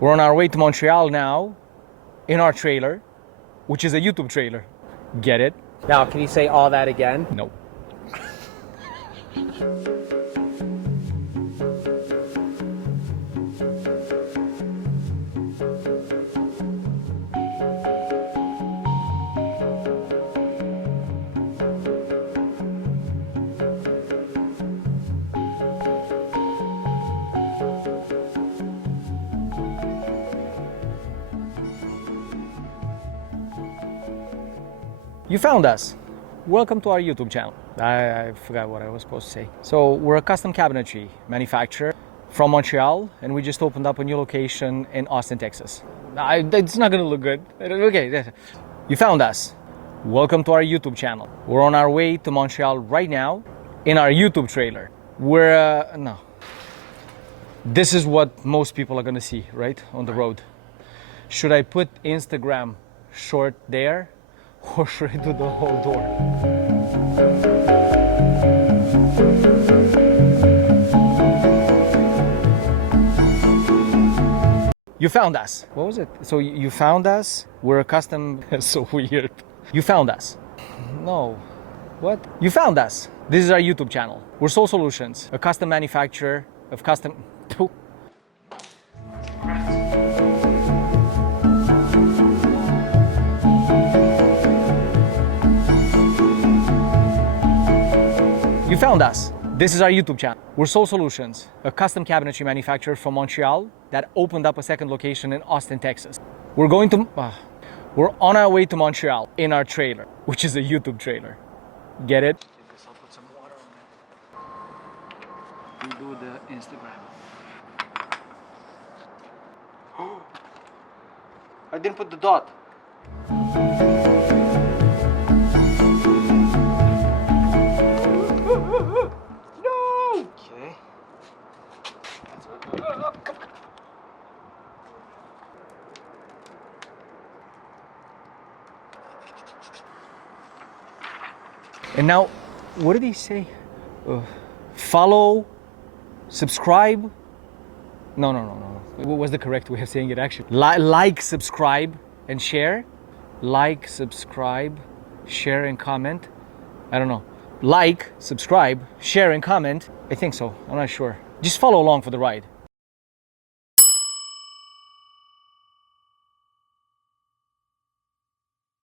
We're on our way to Montreal now in our trailer, which is a YouTube trailer. Get it? Now, can you say all that again? No. You found us. Welcome to our YouTube channel. I forgot what I was supposed to say. So we're a custom cabinetry manufacturer from Montreal, and we just opened up a new location in Austin, Texas. It's not gonna look good. Okay, you found us. Welcome to our YouTube channel. We're on our way to Montreal right now in our YouTube trailer. No. This is what most people are gonna see, right? On the road. Should I put Instagram short there? Or should I do the whole door? You found us. What was it? So you found us. We're a custom. So weird. You found us. No. What? You found us. This is our YouTube channel. We're Soul Solutions, a custom manufacturer of custom. You found us. This is our YouTube channel. We're Soul Solutions, a custom cabinetry manufacturer from Montreal that opened up a second location in Austin, Texas. We're on our way to Montreal in our trailer, which is a YouTube trailer. Get it? I guess I'll put some water on it. We do the Instagram. I didn't put the dot. No! Okay. And now, what did he say? Follow, subscribe. No. What was the correct way of saying it actually? Like, subscribe, and share. Like, subscribe, share, and comment. I don't know. Like, subscribe, share, and comment. I think so. I'm not sure. Just follow along for the ride.